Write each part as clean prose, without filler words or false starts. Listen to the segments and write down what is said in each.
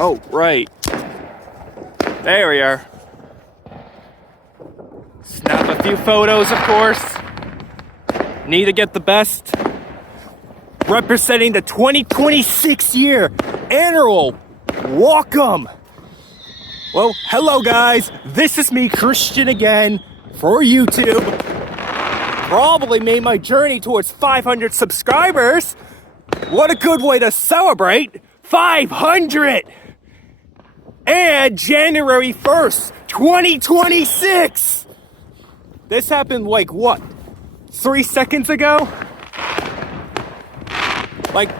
Oh, right. There we are. Snap a few photos, of course. Need to get the best. Representing the 2026 year annual Welcome. Well, hello guys. This is me, Christian, again for YouTube. Probably made my journey towards 500 subscribers. What a good way to celebrate 500! And January 1st, 2026! This happened like what? 3 seconds ago? Like,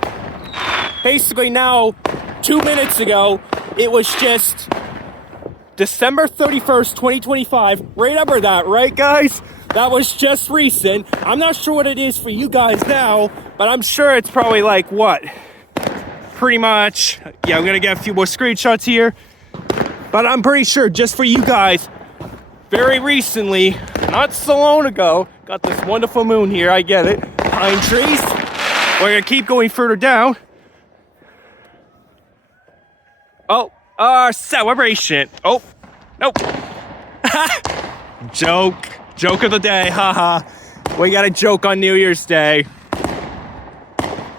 basically now, 2 minutes ago, it was just December 31st, 2025. Remember that, right, guys? That was just recent. I'm not sure what it is for you guys now, but I'm sure it's probably like what? Pretty much. Yeah, I'm gonna get a few more screenshots here. But I'm pretty sure just for you guys, very recently, not so long ago, got this wonderful moon here. I get it. Pine trees. We're gonna keep going further down. Oh, celebration. Oh, nope. Joke of the day, haha. We got a joke on New Year's Day.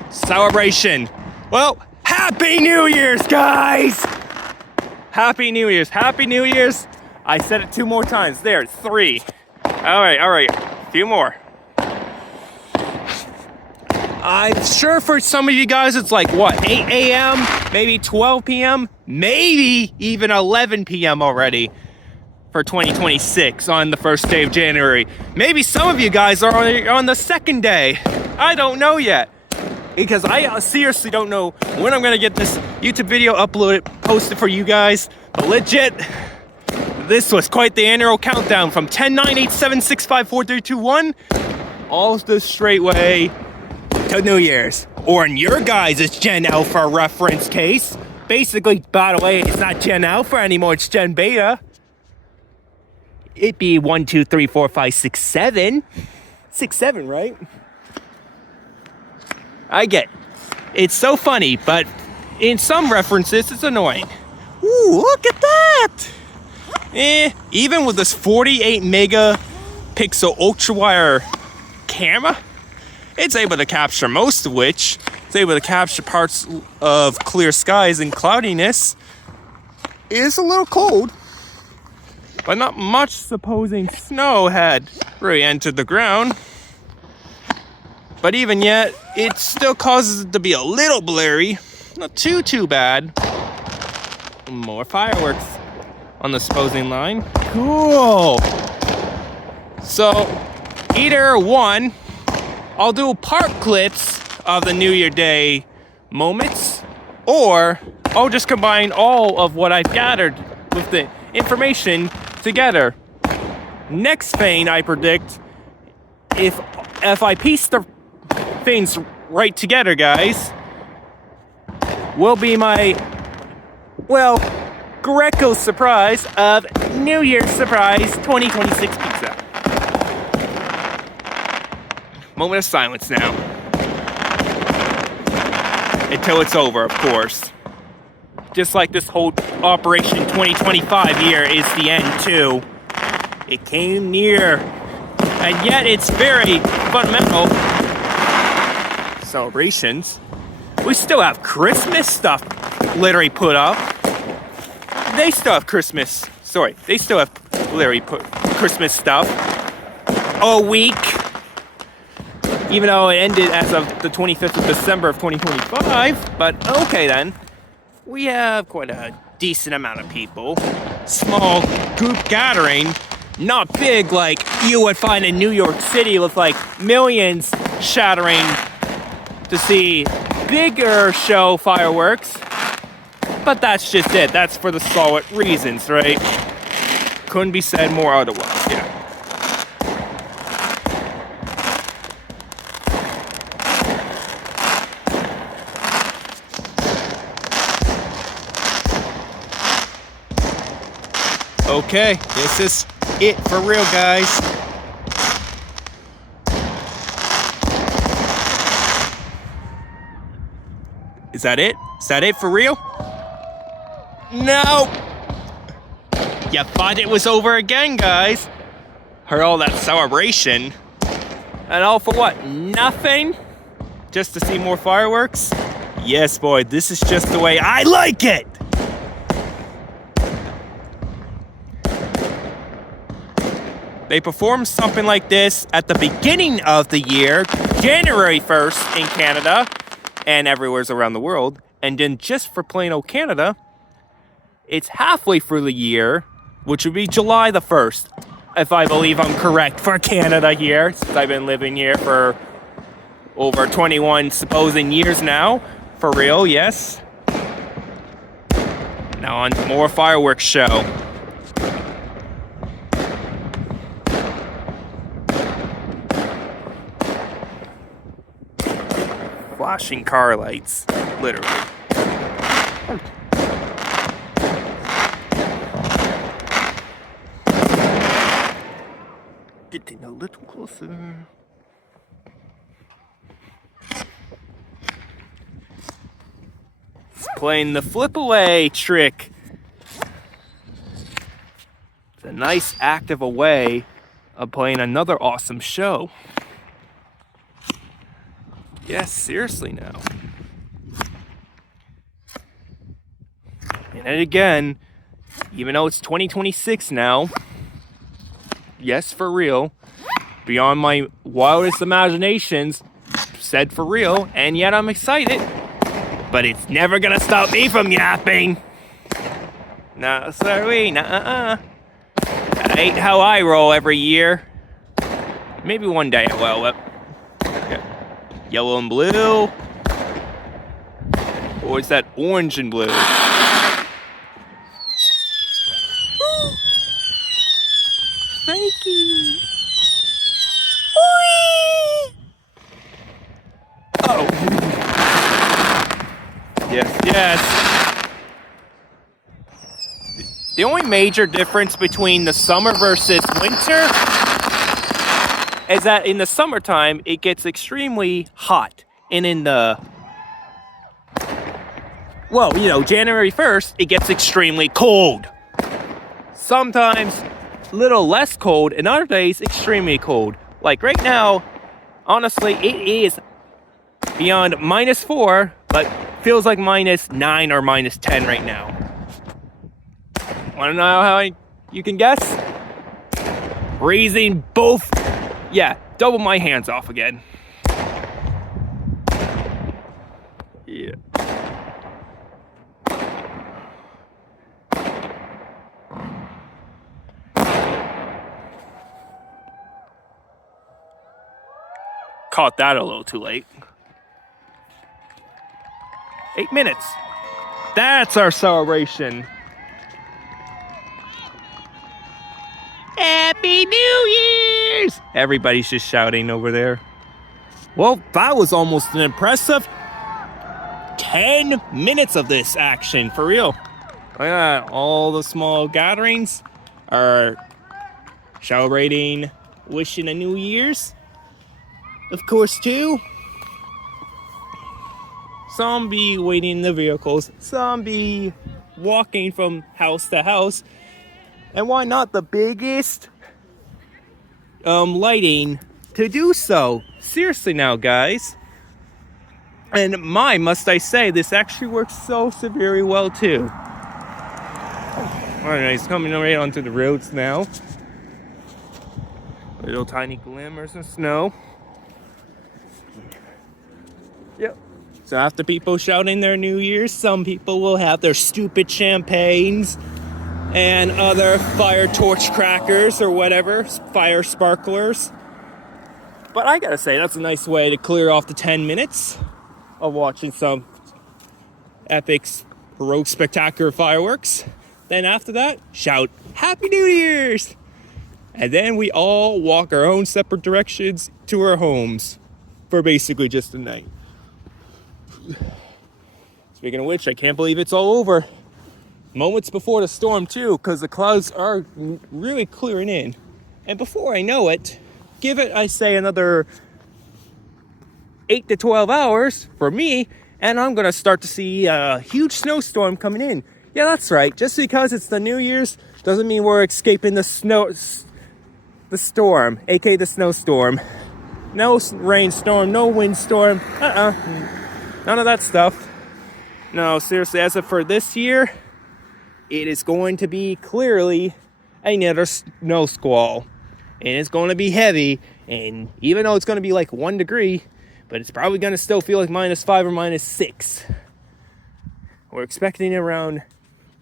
Celebration. Well, Happy New Year's, guys! Happy New Year's. Happy New Year's. I said it 2 more times. There, 3. All right. A few more. I'm sure for some of you guys it's like, what, 8 a.m., maybe 12 p.m., maybe even 11 p.m. already for 2026 on the first day of January. Maybe some of you guys are on the second day. I don't know yet. Because I seriously don't know when I'm going to get this YouTube video uploaded, posted for you guys. But legit, this was quite the annual countdown from 10, 9, 8, 7, 6, 5, 4, 3, 2, 1. All the straight way to New Year's. Or in your guys' Gen Alpha reference case. Basically, by the way, it's not Gen Alpha anymore, it's Gen Beta. It'd be 1, 2, 3, 4, 5, 6, 7. 6, 7, right? I get it. It's so funny, but in some references, it's annoying. Ooh, look at that! Even with this 48 megapixel ultra-wide camera, it's able to capture most of which. It's able to capture parts of clear skies and cloudiness. It is a little cold, but not much, supposing snow had really entered the ground. But even yet, it still causes it to be a little blurry. Not too bad. More fireworks on the supposing line. Cool. So, either one, I'll do part clips of the New Year Day moments, or I'll just combine all of what I've gathered with the information together. Next thing I predict, if I piece the things right together, guys, will be my, well, Greco surprise of New Year's surprise 2026 pizza. Moment of silence now. Until it's over, of course. Just like this whole Operation 2025 year is the end too. It came near, and yet it's very fundamental. Celebrations. We still have Christmas stuff literally put up. They still have Christmas. Sorry, they still have literally put Christmas stuff a week. Even though it ended as of the 25th of December of 2025. But okay then. We have quite a decent amount of people. Small group gathering. Not big like you would find in New York City with like millions shattering to see bigger show fireworks. But that's just it. That's for the solid reasons, right? Couldn't be said more otherwise, yeah. Okay, this is it for real, guys. Is that it? Is that it for real? No! You thought it was over again, guys. Heard all that celebration. And all for what? Nothing? Just to see more fireworks? Yes, boy, this is just the way I like it! They perform something like this at the beginning of the year, January 1st in Canada, and everywhere around the world. And then just for plain old Canada, it's halfway through the year, which would be July the 1st, if I believe I'm correct, for Canada here, since I've been living here for over 21 supposing years now. For real, yes. Now on to more fireworks show. Flashing car lights, literally. Getting a little closer. It's playing the flip away trick. It's a nice active way of playing another awesome show. Yes, seriously now. And then again, even though it's 2026 now, yes, for real, beyond my wildest imaginations, said for real, and yet I'm excited, but it's never gonna stop me from yapping. No, sorry, That ain't how I roll every year. Maybe one day I will, but yeah. Yellow and blue, or is that orange and blue? Frankie! Oh! Yes. The only major difference between the summer versus winter is that in the summertime, it gets extremely hot. And in the, well, January 1st, it gets extremely cold. Sometimes a little less cold, and other days, extremely cold. Like right now, honestly, it is beyond -4, but feels like -9 or -10 right now. Wanna know how you can guess? Raising both. Yeah, double my hands off again. Yeah. Caught that a little too late. 8 minutes. That's our celebration. Happy New Year's! Everybody's just shouting over there. Well, that was almost an impressive 10 minutes of this action, for real. Look at that. All the small gatherings are celebrating, wishing a New Year's. Of course, too. Some be waiting in the vehicles. Some be walking from house to house. And why not the biggest lighting to do so? Seriously now, guys. And must I say, this actually works so very well, too. Alright, he's coming right onto the roads now. Little tiny glimmers of snow. Yep. So after people shouting their New Year's, some people will have their stupid champagnes and other fire torch crackers or whatever, fire sparklers. But I gotta say, that's a nice way to clear off the 10 minutes of watching some epic, heroic, spectacular fireworks. Then after that, shout, Happy New Year's! And then we all walk our own separate directions to our homes for basically just a night. Speaking of which, I can't believe it's all over. Moments before the storm too, because the clouds are really clearing in. And before I know it, give it, I say, another 8 to 12 hours for me, and I'm gonna start to see a huge snowstorm coming in. Yeah, that's right. Just because it's the New Year's doesn't mean we're escaping the storm, aka the snowstorm. No rainstorm, no windstorm. None of that stuff. No, seriously, as of for this year, it is going to be clearly another snow squall. And it's going to be heavy. And even though it's going to be like 1 degree, but it's probably going to still feel like -5 or -6. We're expecting around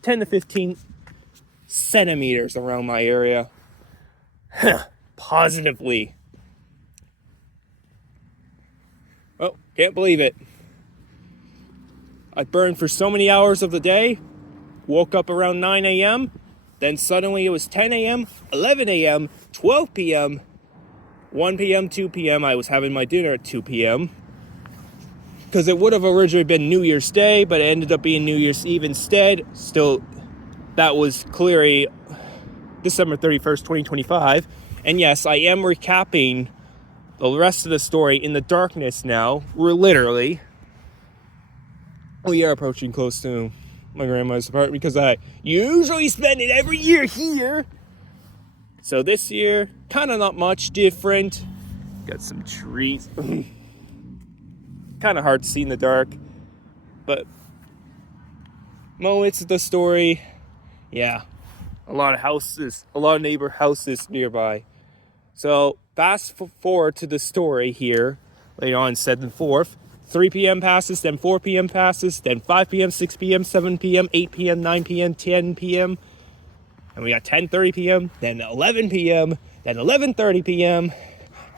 10 to 15 centimeters around my area. Positively. Oh, can't believe it. I burned for so many hours of the day, woke up around 9 a.m., then suddenly it was 10 a.m., 11 a.m., 12 p.m., 1 p.m., 2 p.m. I was having my dinner at 2 p.m. because it would have originally been New Year's Day, but it ended up being New Year's Eve instead. Still, that was clearly December 31st, 2025. And yes, I am recapping the rest of the story in the darkness now. We're literally... We are approaching close to my grandma's apartment because I usually spend it every year here. So this year, kind of not much different. Got some trees. Kind of hard to see in the dark. But moments of the story. Yeah. A lot of houses. A lot of neighbor houses nearby. So fast forward to the story here. Later on, 7th, 4th. 3 p.m. passes, then 4 p.m. passes, then 5 p.m., 6 p.m., 7 p.m., 8 p.m., 9 p.m., 10 p.m. And we got 10:30 p.m., then 11 p.m., then 11:30 p.m.,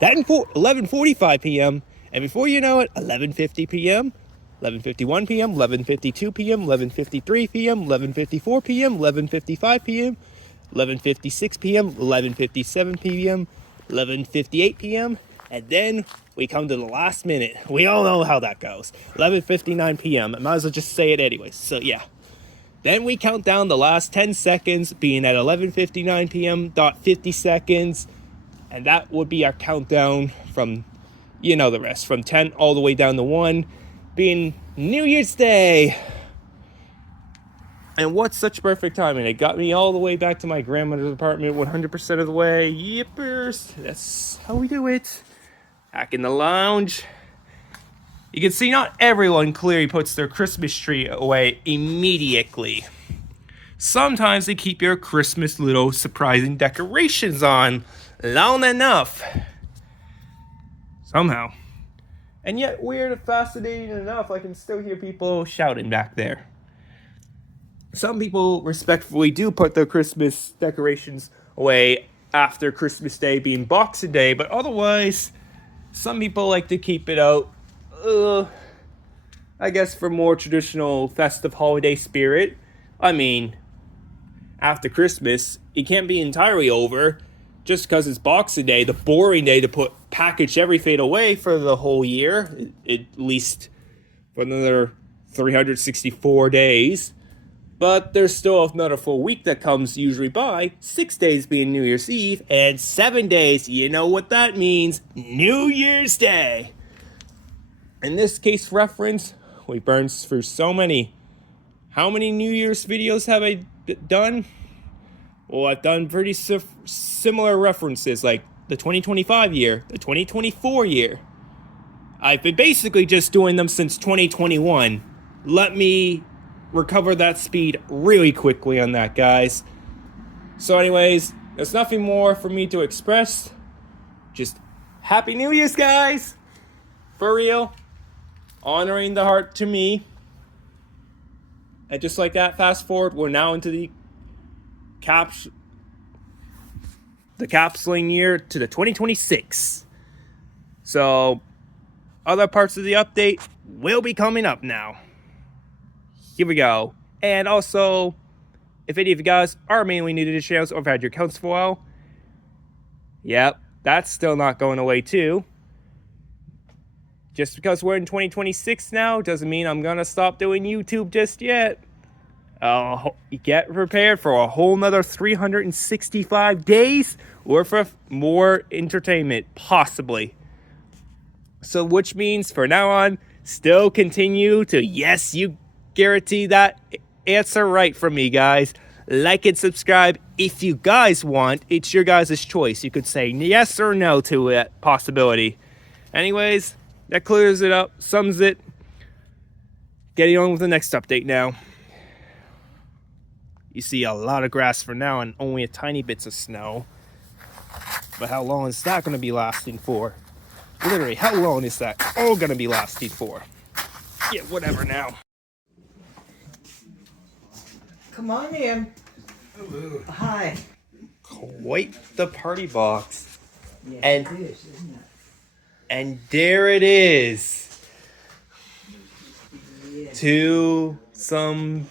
then 11:45 p.m., and before you know it, 11:50 p.m., 11:51 p.m., 11:52 p.m., 11:53 p.m., 11:54 p.m., 11:55 p.m., 11:56 p.m., 11:57 p.m., 11:58 p.m., and then we come to the last minute. We all know how that goes. 11:59 p.m. I might as well just say it anyways. So yeah. Then we count down the last 10 seconds, being at 11:59 p.m. 50 seconds. And that would be our countdown from, you know the rest, from 10 all the way down to 1, being New Year's Day. And what's such perfect timing? It got me all the way back to my grandmother's apartment 100% of the way. Yippers. That's how we do it. Back in the lounge. You can see not everyone clearly puts their Christmas tree away immediately. Sometimes they keep your Christmas little surprising decorations on long enough. Somehow. And yet, weird and fascinating enough, I can still hear people shouting back there. Some people respectfully do put their Christmas decorations away after Christmas Day being Boxing Day, but otherwise... Some people like to keep it out, I guess, for more traditional festive holiday spirit. I mean, after Christmas, it can't be entirely over just because it's Boxing Day, the boring day to package everything away for the whole year, at least for another 364 days. But there's still another full week that comes usually by, 6 days being New Year's Eve, and 7 days, you know what that means, New Year's Day. In this case reference, we burned through so many. How many New Year's videos have I done? Well, I've done pretty similar references, like the 2025 year, the 2024 year. I've been basically just doing them since 2021. Let me... recover that speed really quickly on that, guys. So anyways, there's nothing more for me to express. Just Happy New Year's, guys! For real. Honoring the heart to me. And just like that, fast forward, we're now into the capsuling year to the 2026. So, other parts of the update will be coming up now. Here we go. And also, if any of you guys are mainly new to the channel or have had your accounts for a while, yep, that's still not going away too. Just because we're in 2026 now doesn't mean I'm gonna stop doing YouTube just yet. Get prepared for a whole nother 365 days worth of more entertainment, possibly. So which means for now on, still continue to, yes, you guarantee that answer right from me, guys. Like and subscribe if you guys want. It's your guys' choice. You could say yes or no to that possibility. Anyways, that clears it up, sums it. Getting on with the next update now. You see a lot of grass for now and only a tiny bits of snow. But how long is that going to be lasting for? Literally, how long is that all going to be lasting for? Yeah, whatever now. Come on in. Hello. Hi. Quite the party box. Yes, And- it is, isn't it? And there it is. Yes. To some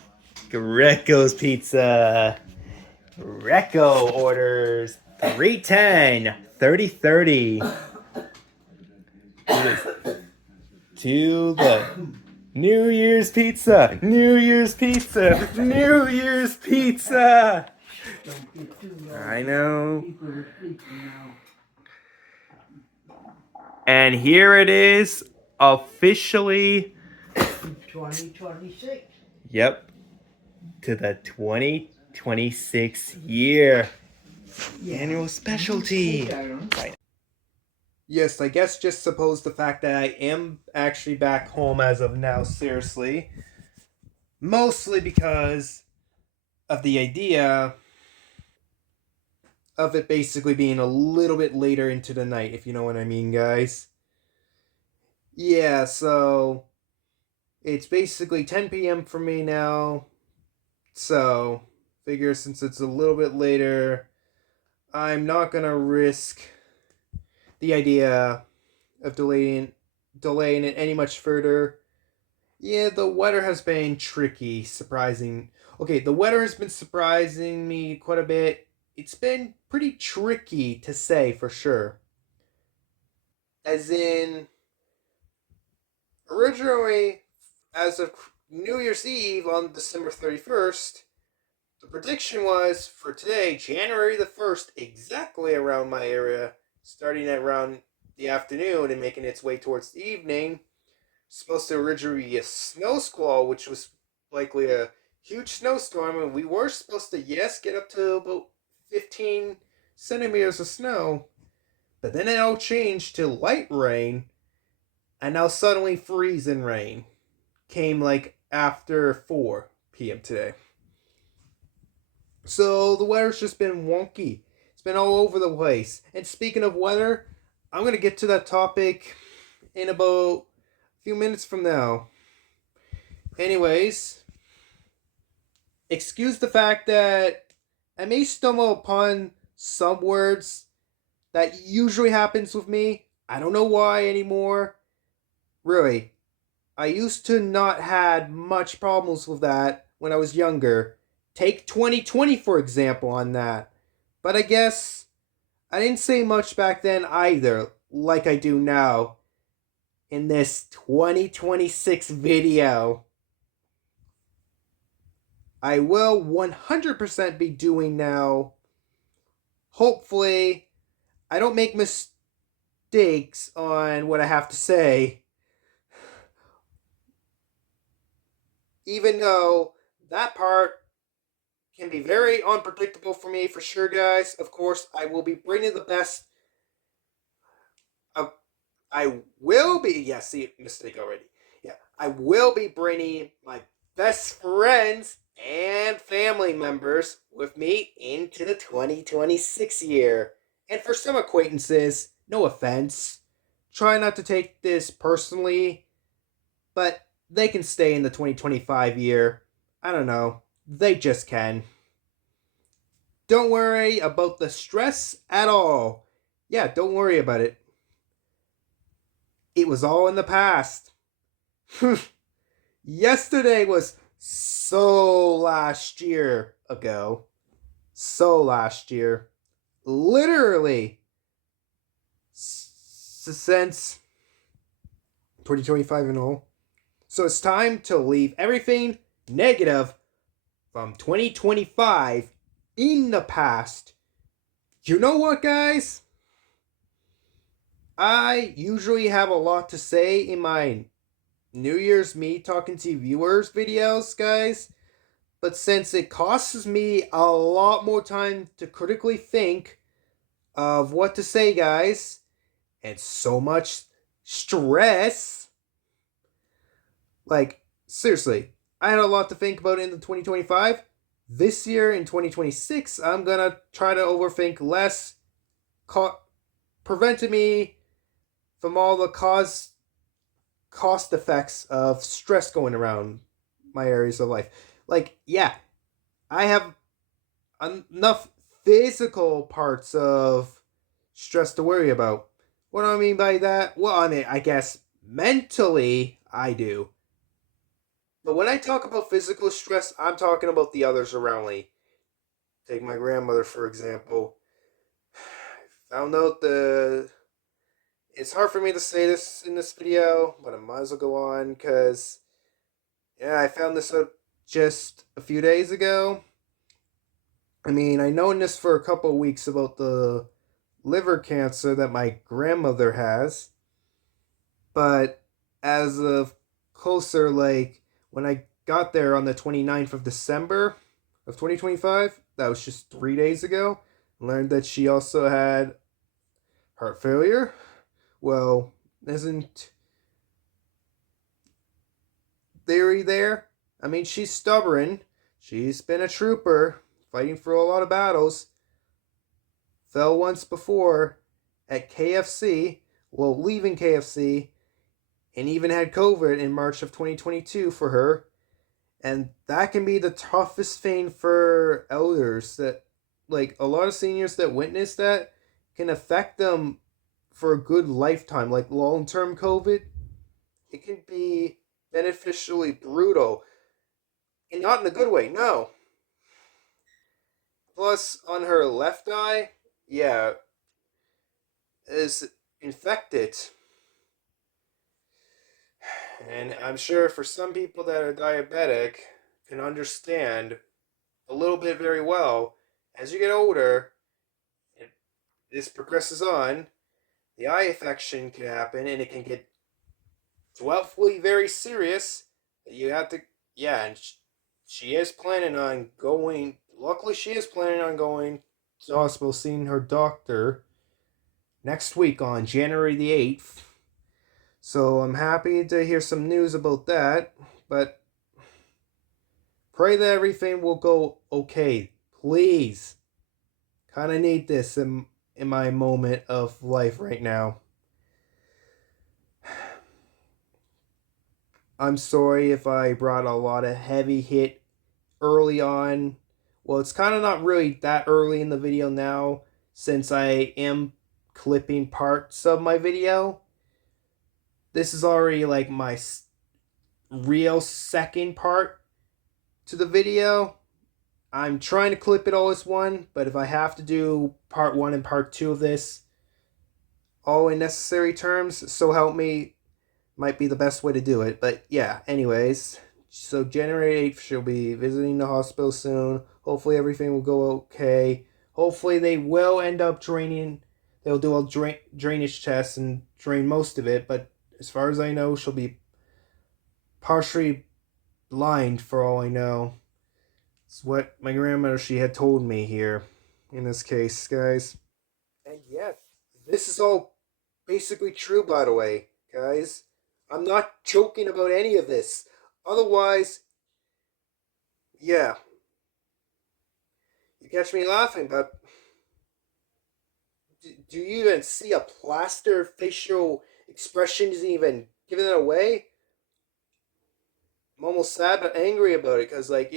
Greco's Pizza. Greco orders 310 3030. To the New Year's Pizza. New Year's Pizza. New Year's Pizza. Don't get too low. I know. People are sleeping now. And here it is, officially. 2026. Yep. To the 2026 year. Yeah. Annual specialty. Right. Yes, I guess just suppose the fact that I am actually back home as of now, seriously. Mostly because of the idea of it basically being a little bit later into the night, if you know what I mean, guys. Yeah, so it's basically 10 p.m. for me now. So, figure since it's a little bit later, I'm not gonna risk the idea of delaying it any much further. Yeah, the weather has been tricky, surprising. Okay, the weather has been surprising me quite a bit. It's been pretty tricky to say for sure. As in, originally, as of New Year's Eve on December 31st, the prediction was for today, January the 1st, exactly around my area, starting at around the afternoon and making its way towards the evening. Supposed to originally be a snow squall, which was likely a huge snowstorm, and we were supposed to, yes, get up to about 15 centimeters of snow. But then it all changed to light rain, and now suddenly freezing rain came like after 4 p.m. today. So the weather's just been wonky. It's been all over the place. And speaking of weather, I'm going to get to that topic in about a few minutes from now. Anyways, excuse the fact that I may stumble upon some words that usually happens with me. I don't know why anymore. Really, I used to not had much problems with that when I was younger. Take 2020 for example on that. But I guess I didn't say much back then either, like I do now in this 2026 video. I will 100% be doing now. Hopefully, I don't make mistakes on what I have to say. Even though that part can be very unpredictable for me, for sure, guys. Of course, I will be bringing the best. I will be. Yeah, see, mistake already. Yeah, I will be bringing my best friends and family members with me into the 2026 year. And for some acquaintances, no offense, try not to take this personally, but they can stay in the 2025 year. I don't know. They just can. Don't worry about the stress at all. Yeah, don't worry about it. It was all in the past. Yesterday was so last year ago. So last year. Literally. Since 2025 and all. So it's time to leave everything negative from 2025 in the past. You know what, guys? I usually have a lot to say in my New Year's me talking to viewers videos, guys. But since it costs me a lot more time to critically think of what to say, guys, and so much stress, like, seriously, I had a lot to think about in the 2025. This year in 2026, I'm gonna try to overthink less, prevented me from all the cost effects of stress going around my areas of life. Like, yeah, I have enough physical parts of stress to worry about. What do I mean by that? Well, I mean, I guess mentally I do. But when I talk about physical stress, I'm talking about the others around me. Take my grandmother, for example. I found out the. It's hard for me to say this in this video, but I might as well go on because, yeah, I found this out just a few days ago. I mean, I known this for a couple of weeks about the liver cancer that my grandmother has, but as of closer, like when I got there on the 29th of December of 2025, that was just 3 days ago, learned that she also had heart failure. Well, isn't theory there? I mean, she's stubborn. She's been a trooper, fighting through a lot of battles. Fell once before at KFC, well, leaving KFC, and even had COVID in March of 2022 for her. And that can be the toughest thing for elders, that, like, a lot of seniors that witness that can affect them for a good lifetime, like long term COVID. It can be beneficially brutal, and not in a good way, no. Plus, on her left eye, yeah, is infected. And I'm sure for some people that are diabetic can understand a little bit very well. As you get older, and this progresses on, the eye infection can happen and it can get doubtfully very serious. You have to, yeah, and she is planning on going. Luckily, she is planning on going to the hospital, seeing her doctor next week on January the 8th. So I'm happy to hear some news about that, but pray that everything will go okay. Please. Kind of need this in my moment of life right now. I'm sorry if I brought a lot of heavy hit early on. Well, it's kind of not really that early in the video now, since I am clipping parts of my video. This is already like my real second part to the video. I'm trying to clip it all as one, but if I have to do part one and part two of this, all in necessary terms, so help me, might be the best way to do it. But yeah, anyways, so January 8th, she'll be visiting the hospital soon. Hopefully everything will go okay. Hopefully they will end up draining. They'll do a drainage test and drain most of it. But as far as I know, she'll be partially blind for all I know. It's what my grandmother, she had told me here in this case, guys. And yes, this is all basically true, by the way, guys. I'm not joking about any of this. Otherwise, yeah, you catch me laughing, but do you even see a plaster facial expression isn't even giving it away? I'm almost sad but angry about it because, like,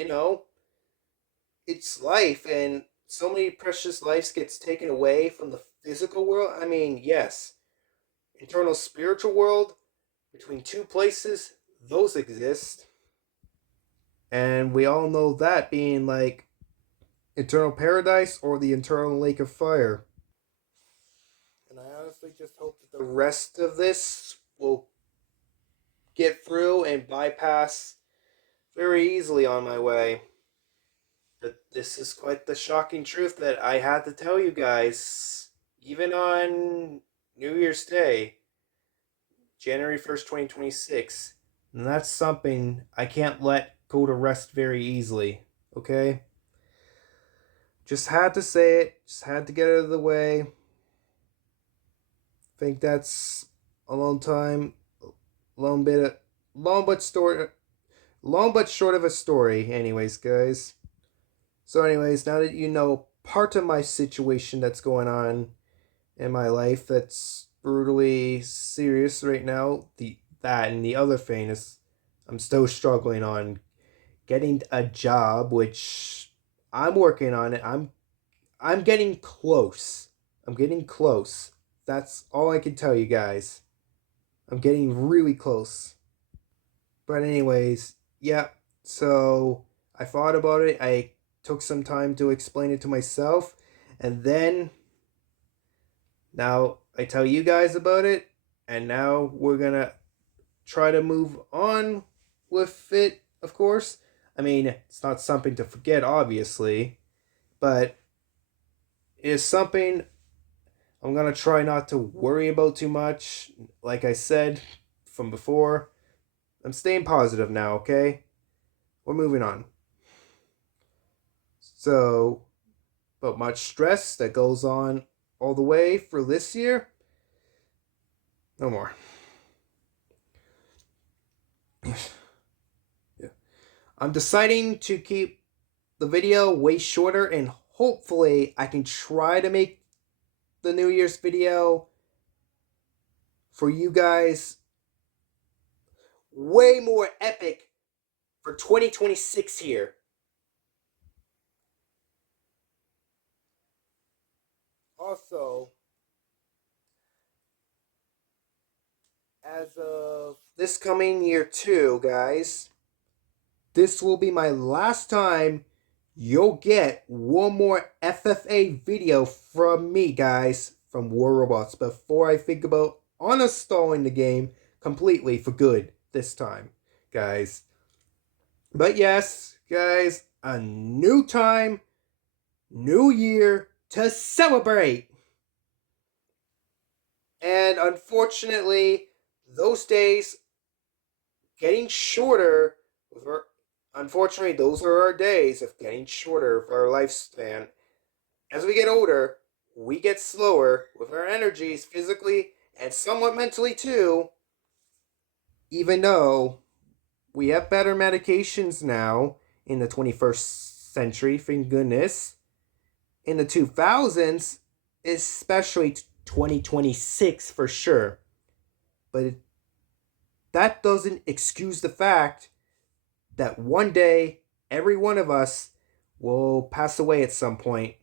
it's life, and so many precious lives gets taken away from the physical world. I mean, yes, internal spiritual world between two places, those exist. And we all know that being like eternal paradise or the eternal lake of fire. And I honestly just hope that the rest of this will get through and bypass very easily on my way. But this is quite the shocking truth that I had to tell you guys, even on New Year's Day, January 1st, 2026. And that's something I can't let go to rest very easily. Okay? Just had to say it. Just had to get it out of the way. Think that's a long time, long bit of, long but story, long but short of a story. Anyways, guys. So, anyways, now that you know part of my situation that's going on in my life, that's brutally serious right now. That and the other thing is, I'm still struggling on getting a job, which I'm working on it. I'm getting close. I'm getting close. That's all I can tell you guys. I'm getting really close. But anyways, yeah. So I thought about it. I took some time to explain it to myself, and then now I tell you guys about it, and now we're gonna try to move on with it, of course. I mean, it's not something to forget, obviously, but it's something I'm gonna try not to worry about too much. Like I said from before, I'm staying positive now, okay? We're moving on. So, but much stress that goes on all the way for this year? No more. Yeah. I'm deciding to keep the video way shorter, and hopefully I can try to make the New Year's video for you guys way more epic for 2026 here. Also, as of this coming year too, guys, this will be my last time you'll get one more FFA video from me, guys, from War Robots, before I think about uninstalling the game completely for good this time, guys. But yes, guys, a new time, new year to celebrate. And unfortunately, those days getting shorter with our, unfortunately, those are our days of getting shorter of our lifespan. As we get older, we get slower with our energies physically and somewhat mentally too. Even though we have better medications now in the 21st century, thank goodness. In the 2000s, especially 2026 for sure. But that doesn't excuse the fact that one day every one of us will pass away at some point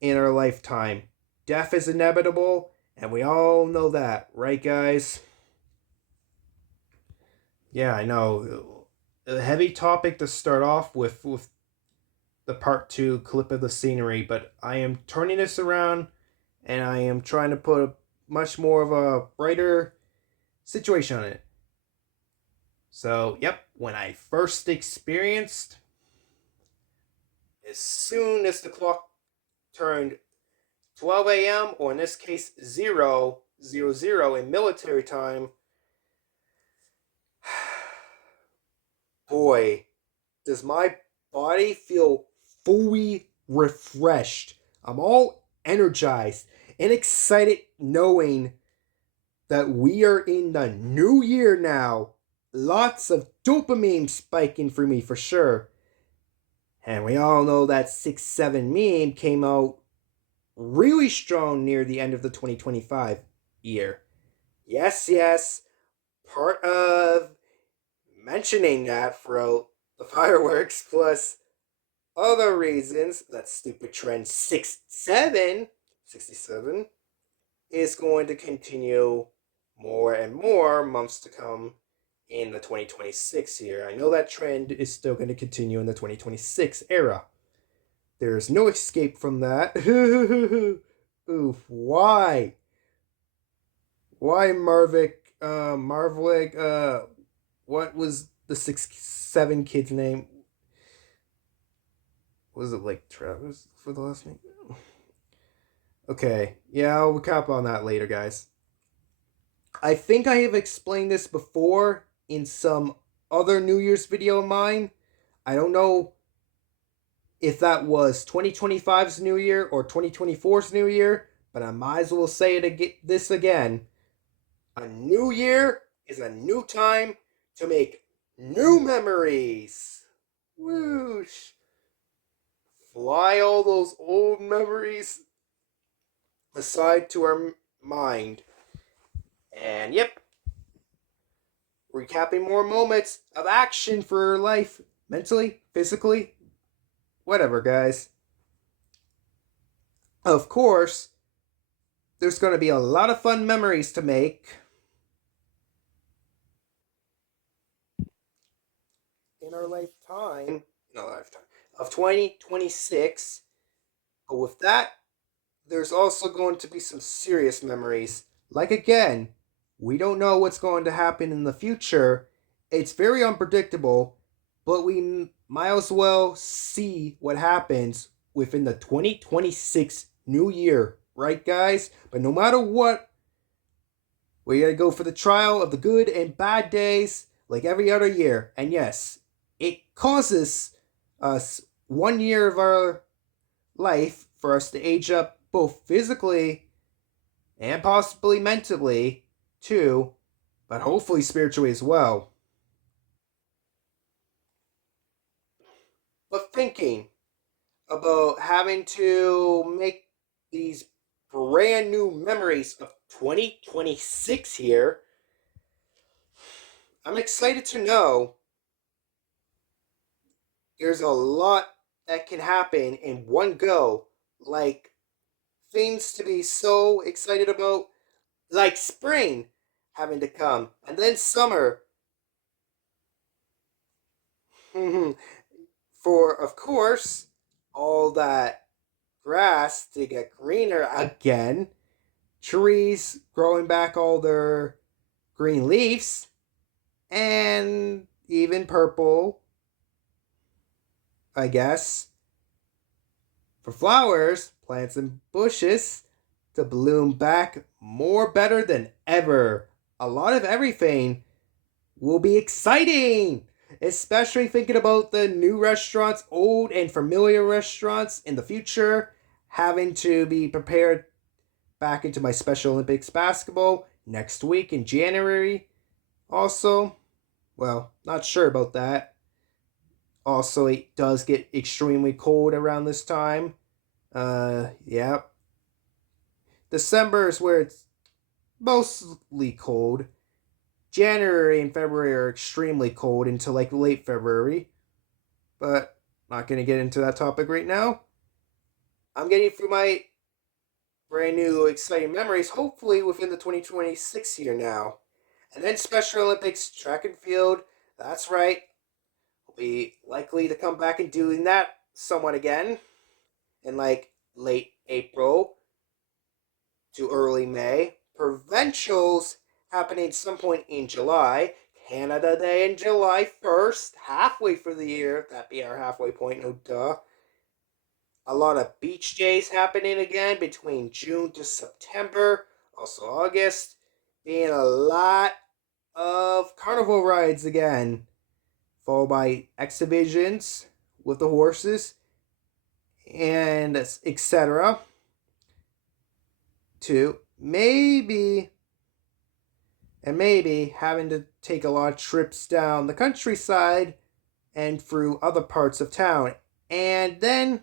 in our lifetime. Death is inevitable, and we all know that, right, guys? Yeah, I know. A heavy topic to start off with the part two clip of the scenery, but I am turning this around and I am trying to put a much more of a brighter situation on it. So, yep, when I first experienced, as soon as the clock turned 12 a.m., or in this case 0:00 in military time, boy, does my body feel fully refreshed. I'm all energized and excited knowing that we are in the new year now. Lots of dopamine spiking for me for sure. And we all know that 6-7 meme came out really strong near the end of the 2025 year. Yes, yes, part of mentioning that throughout the fireworks, plus other reasons, that stupid trend 67 is going to continue more and more months to come in the 2026 year. I know that trend is still going to continue in the 2026 era. There's no escape from that. Oof, why? Why Marvik, what was the 6-7 kid's name? Was it like Travis for the last name? Okay, yeah, I'll recap on that later, guys. I think I have explained this before in some other New Year's video of mine. I don't know if that was 2025's New Year or 2024's New Year, but I might as well say this again. A new year is a new time to make new memories. Whoosh. Fly all those old memories aside to our mind. And yep, recapping more moments of action for life, mentally, physically, whatever, guys. Of course, there's going to be a lot of fun memories to make in our lifetime, no lifetime, of 2026. But with that, there's also going to be some serious memories. Like again, we don't know what's going to happen in the future. It's very unpredictable, but we might as well see what happens within the 2026 new year, right, guys? But no matter what, we gotta go for the trial of the good and bad days like every other year. And yes, it causes us 1 year of our life for us to age up both physically and possibly mentally too, but hopefully spiritually as well. But thinking about having to make these brand new memories of 2026 here, I'm excited to know there's a lot that can happen in one go. Like things to be so excited about, like spring having to come, and then summer. For, of course, all that grass to get greener again, trees growing back all their green leaves, and even purple, I guess. For flowers, plants, and bushes to bloom back more better than ever. A lot of everything will be exciting, especially thinking about the new restaurants, old and familiar restaurants in the future, having to be prepared back into my Special Olympics basketball next week in January. Also, well, not sure about that. Also, it does get extremely cold around this time. Yeah. December is where it's mostly cold. January and February are extremely cold until like late February. But not going to get into that topic right now. I'm getting through my brand new exciting memories, hopefully within the 2026 year now. And then Special Olympics track and field. That's right. I'll be likely to come back and doing that somewhat again in like late April to early May. Provincials happening some point in July. Canada Day in July 1st, halfway for the year. That'd be our halfway point, no duh. A lot of beach days happening again between June to September, also August. Being a lot of carnival rides again, followed by exhibitions with the horses and etc. To maybe having to take a lot of trips down the countryside and through other parts of town, and then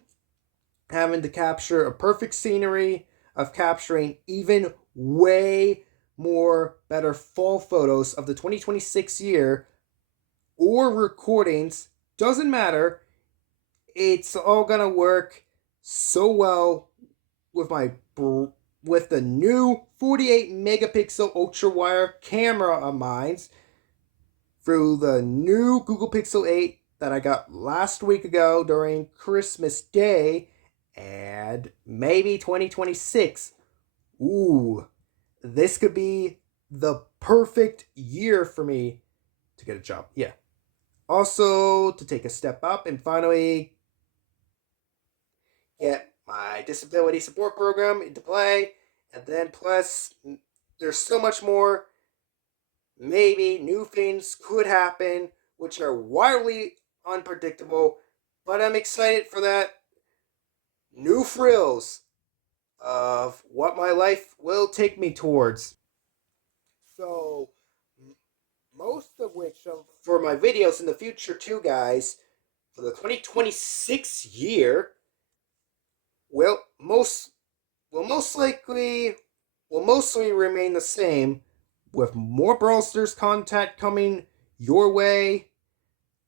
having to capture a perfect scenery of capturing even way more better fall photos of the 2026 year or recordings. Doesn't matter. It's all gonna work so well with my with the new 48 megapixel ultra wide camera of mine through the new Google Pixel 8 that I got last week ago during Christmas Day, and maybe 2026. Ooh, this could be the perfect year for me to get a job. Yeah. Also, to take a step up and finally get my disability support program into play. And then, plus, there's so much more. Maybe new things could happen, which are wildly unpredictable, but I'm excited for that new thrills of what my life will take me towards. So, most of which for my videos in the future too, guys, for the 2026 year, will mostly remain the same, with more Brawl Stars content coming your way,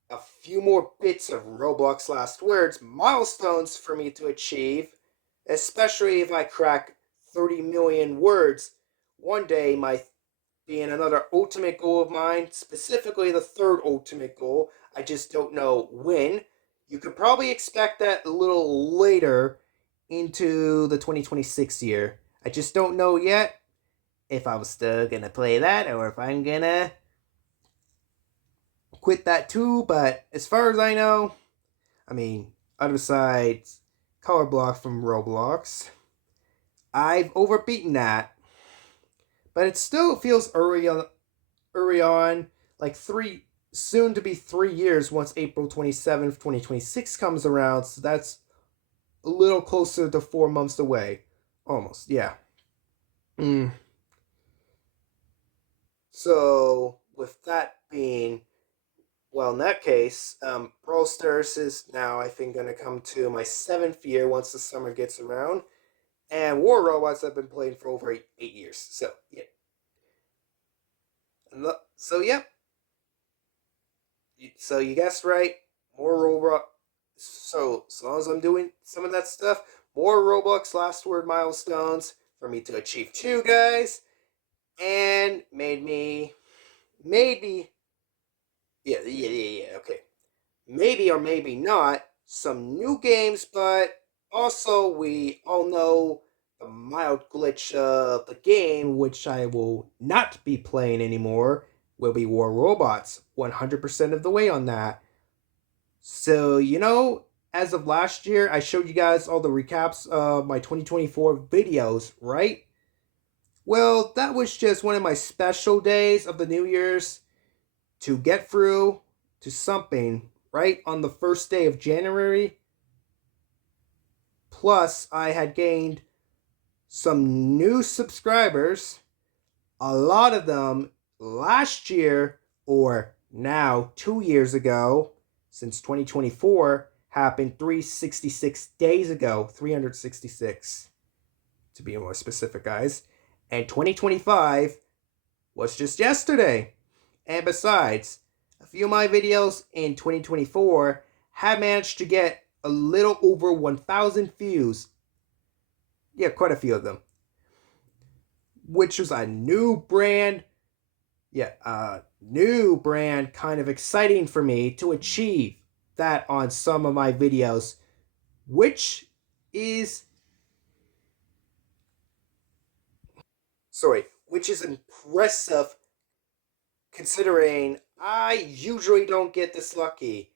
a few more bits of Roblox last words, milestones for me to achieve, especially if I crack 30 million words one day, might be another ultimate goal of mine, specifically the third ultimate goal. I just don't know when. You could probably expect that a little later into the 2026 year. I just don't know yet if I'm still gonna play that or if I'm gonna quit that too, but as far as I know, I mean, other besides Color Block from Roblox, I've overbeaten that, but it still feels early on, like soon to be 3 years once April 27th, 2026 comes around, so that's a little closer to 4 months away. Almost, yeah. So, with that being, well, in that case, Brawl Stars is now, I think, going to come to my 7th year once the summer gets around. And War Robots I've been playing for over 8 years. So, yeah. So, yep. So, you guessed right. More Roblox. So, as long as I'm doing some of that stuff, more Roblox last word milestones for me to achieve too, guys. And maybe, yeah, okay. Maybe or maybe not some new games, but also we all know the mild glitch of the game, which I will not be playing anymore, will be War Robots. 100% of the way on that. So, as of last year, I showed you guys all the recaps of my 2024 videos, right? Well, that was just one of my special days of the New Year's to get through to something right on the first day of January. Plus, I had gained some new subscribers, a lot of them last year or now 2 years ago, since 2024 happened 366 days ago, 366 to be more specific, guys. And 2025 was just yesterday. And besides, a few of my videos in 2024 have managed to get a little over 1,000 views. Yeah, quite a few of them. Which was a new brand. Yeah, new brand, kind of exciting for me to achieve that on some of my videos. Which is impressive considering I usually don't get this lucky.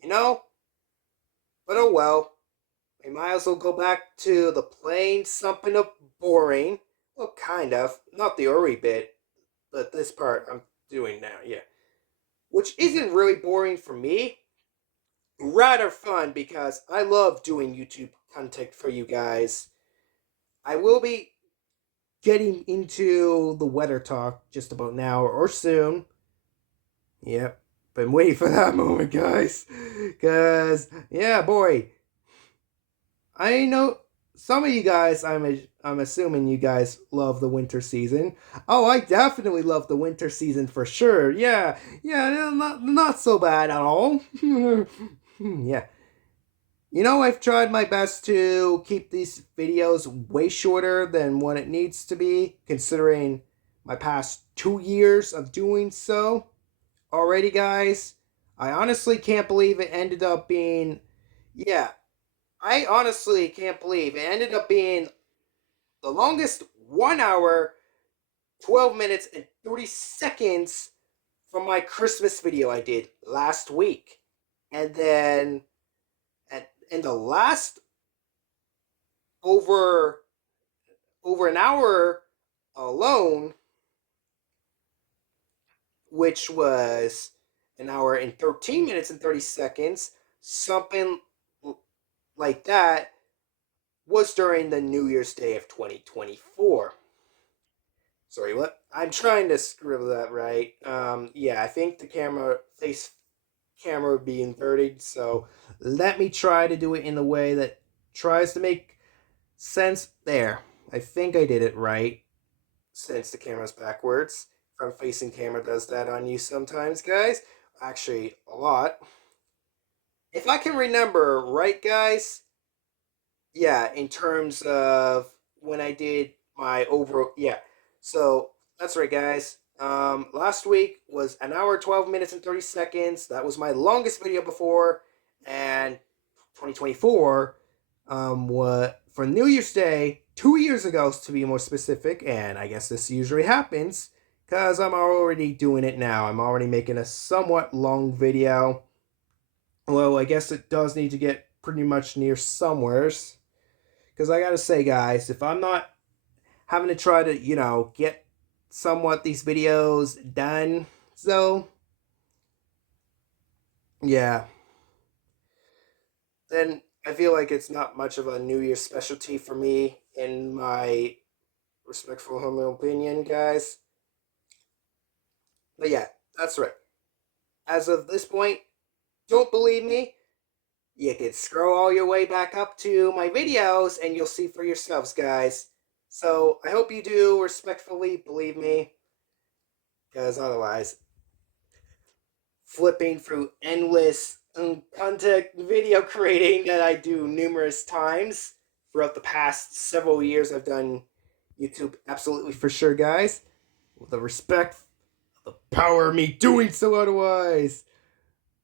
You know? But oh well. We might as well go back to the plain something of boring. Well, kind of. Not the Uri bit, but this part I'm doing now, yeah. Which isn't really boring for me. Rather fun because I love doing YouTube content for you guys. I will be getting into the weather talk just about now or soon. Yep. Been waiting for that moment, guys. Cause yeah, boy. I know some of you guys. I'm assuming you guys love the winter season. Oh, I definitely love the winter season for sure. Yeah, not so bad at all. Yeah. I've tried my best to keep these videos way shorter than what it needs to be, considering my past 2 years of doing so. Alrighty, guys. I honestly can't believe it ended up being. Yeah, I honestly can't believe it ended up being the longest 1 hour, 12 minutes, and 30 seconds from my Christmas video I did last week. And then, and the last over an hour alone, which was an hour and 13 minutes and 30 seconds, something like that, was during the New Year's Day of 2024. Sorry, what? I'm trying to scribble that right. Yeah, I think the camera would be inverted, so let me try to do it in a way that tries to make sense. There. I think I did it right, since the camera's backwards. Front facing camera does that on you sometimes, guys. Actually, a lot. If I can remember right, guys, yeah, in terms of when I did my overall, yeah. So that's right, guys. Last week was an hour, 12 minutes, and 30 seconds. That was my longest video before. And 2024, what for New Year's Day, 2 years ago to be more specific, and I guess this usually happens because I'm already doing it now. I'm already making a somewhat long video. Well, I guess it does need to get pretty much near somewheres. Because I gotta say, guys, if I'm not having to try to, get somewhat these videos done, so, yeah, then I feel like it's not much of a New Year's specialty for me, in my respectful, humble opinion, guys. But yeah, that's right. As of this point, don't believe me? You can scroll all your way back up to my videos and you'll see for yourselves, guys. So I hope you do respectfully believe me, because otherwise, flipping through endless content video creating that I do numerous times throughout the past several years, I've done YouTube absolutely for sure, guys. With the respect, the power of me doing so otherwise,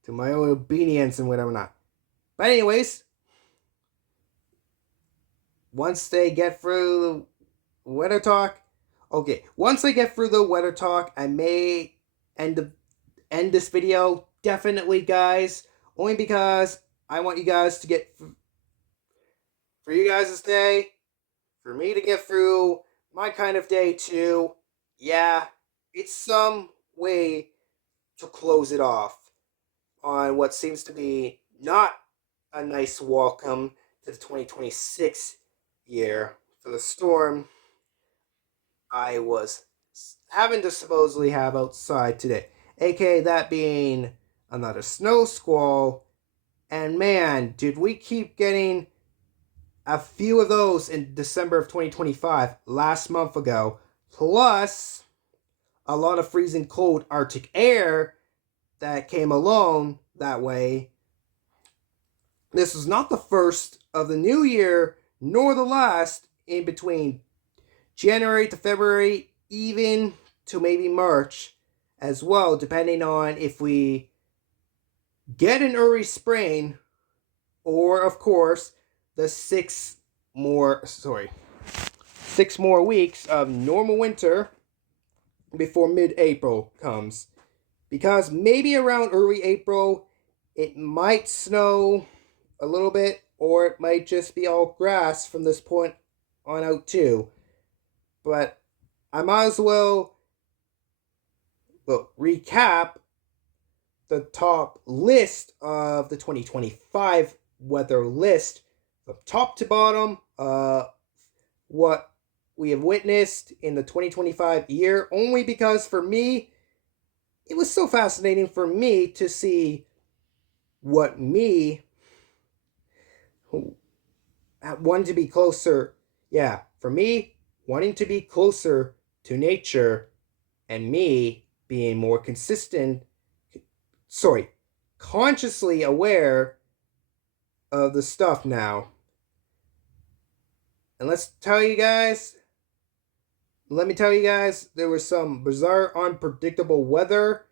to my own obedience and whatever not. But anyways, once they get through the weather talk, okay, once I get through the weather talk, I may end this video, definitely, guys, only because I want you guys to get, for you guys' day, for me to get through my kind of day too. Yeah, it's some way to close it off on what seems to be not a nice welcome to the 2026 year for the storm I was having to supposedly have outside today, aka that being another snow squall. And man, did we keep getting a few of those in December of 2025, last month ago, plus a lot of freezing cold Arctic air that came along that way. This is not the first of the new year, nor the last in between January to February, even to maybe March as well, depending on if we get an early spring or, of course, the 6 more weeks of normal winter before mid-April comes. Because maybe around early April, it might snow a little bit, or it might just be all grass from this point on out too. But I might as well recap the top list of the 2025 weather list from top to bottom. What we have witnessed in the 2025 year, only because for me, it was so fascinating for me to see what me wanted to be closer. Yeah, for me, wanting to be closer to nature and me being more consciously aware of the stuff now. And let me tell you guys, there was some bizarre, unpredictable weather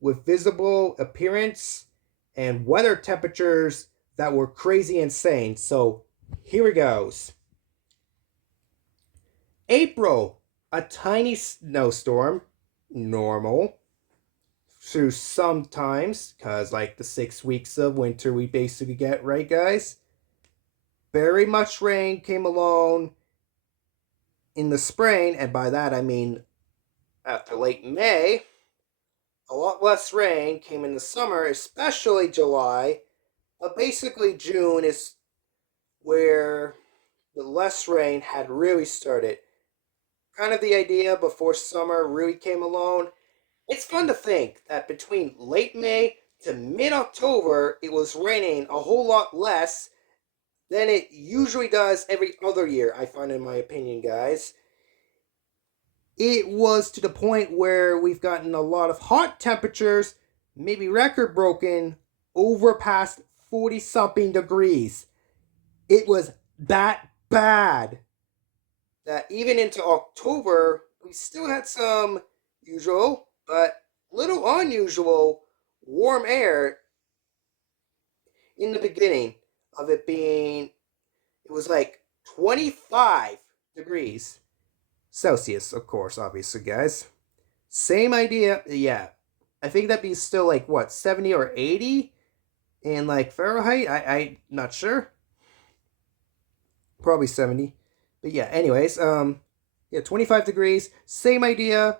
with visible appearance and weather temperatures that were crazy insane. So here it goes. April, a tiny snowstorm, normal. Through sometimes, because like the 6 weeks of winter we basically get, right, guys? Very much rain came along in the spring, and by that I mean after late May. a lot less rain came in the summer, especially July. But basically, June is where the less rain had really started. Kind of the idea before summer really came along. It's fun to think that between late May to mid October, it was raining a whole lot less than it usually does every other year, I find, in my opinion, guys. It was to the point where we've gotten a lot of hot temperatures, maybe record broken, over past 40 something degrees. It was that bad that even into October, we still had some usual, but little unusual warm air in the beginning of it being, it was like 25 degrees Celsius, of course, obviously, guys. Same idea, yeah. I think that'd be still like what, 70 or 80 in like Fahrenheit? I'm not sure. Probably 70. But yeah, anyways, yeah, 25 degrees. Same idea.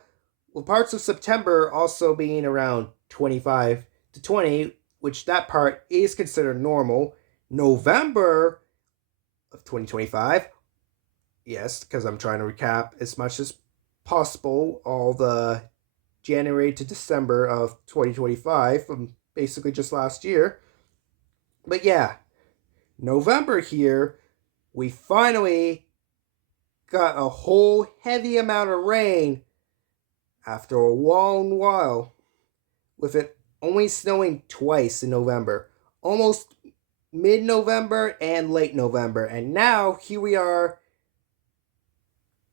With parts of September also being around 25 to 20, which that part is considered normal. November of 2025, yes, because I'm trying to recap as much as possible all the January to December of 2025 from basically just last year. But yeah, November here, we finally got a whole heavy amount of rain after a long while, with it only snowing twice in November, almost mid November and late November. And now here we are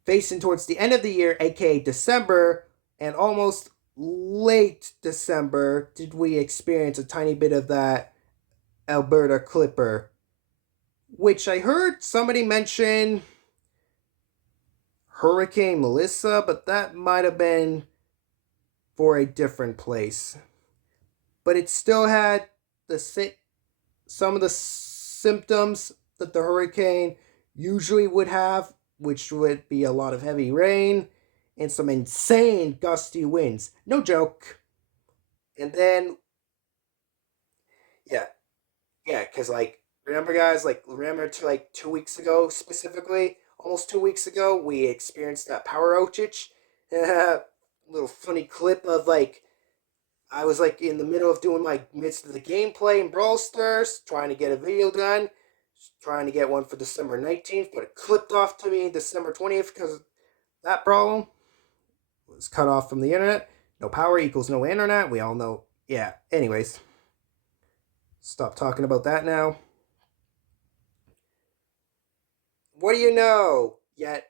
facing towards the end of the year, aka December, and almost late December did we experience a tiny bit of that Alberta Clipper, which I heard somebody mention Hurricane Melissa, but that might have been for a different place. But it still had some of the symptoms that the hurricane usually would have, which would be a lot of heavy rain and some insane gusty winds. No joke. And then, yeah, yeah, because like, remember, guys, like, remember to like 2 weeks ago specifically, almost 2 weeks ago, we experienced that power outage. Little funny clip of like, I was like in the middle of doing my midst of the gameplay in Brawl Stars, trying to get a video done, trying to get one for December 19th, but it clipped off to me December 20th because of that problem. It was cut off from the internet. No power equals no internet. We all know. Yeah, anyways. Stop talking about that now. What do you know? Yet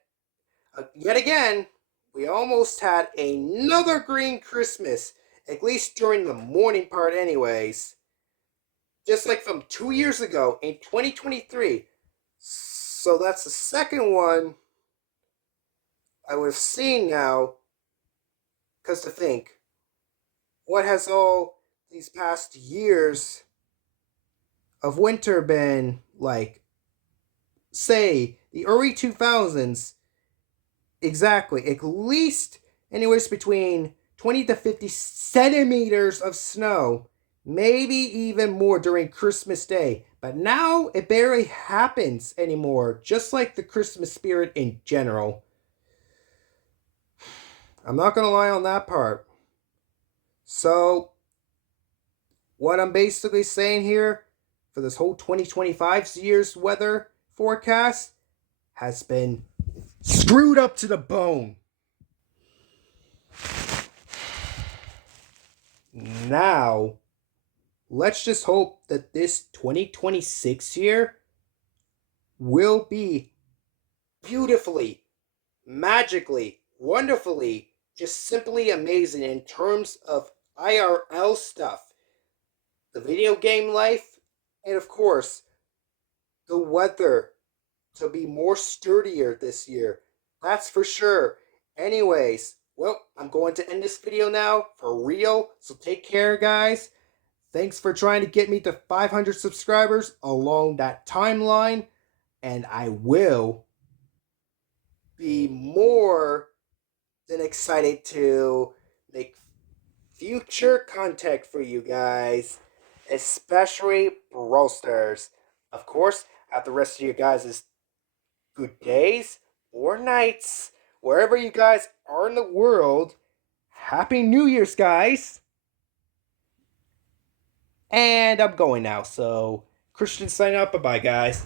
again, we almost had another green Christmas, at least during the morning part, anyways. Just like from 2 years ago in 2023. So that's the second one I would have seen now. Because to think, what has all these past years of winter been like? Say, the early 2000s, exactly, at least anywhere between 20 to 50 centimeters of snow, maybe even more during Christmas Day. But now it barely happens anymore, just like the Christmas spirit in general. I'm not going to lie on that part. So, what I'm basically saying here for this whole 2025 year's weather forecast has been screwed up to the bone. Now, let's just hope that this 2026 year will be beautifully, magically, wonderfully, just simply amazing in terms of IRL stuff, the video game life, and of course, the weather to be more sturdier this year. That's for sure. Anyways, well, I'm going to end this video now for real. So take care, guys. Thanks for trying to get me to 500 subscribers along that timeline. And I will be more than excited to make future content for you guys, especially Brawl Stars. Of course, have the rest of you guys' good days or nights, wherever you guys are in the world. Happy New Year's, guys! And I'm going now, so Christian sign up. Bye-bye, guys.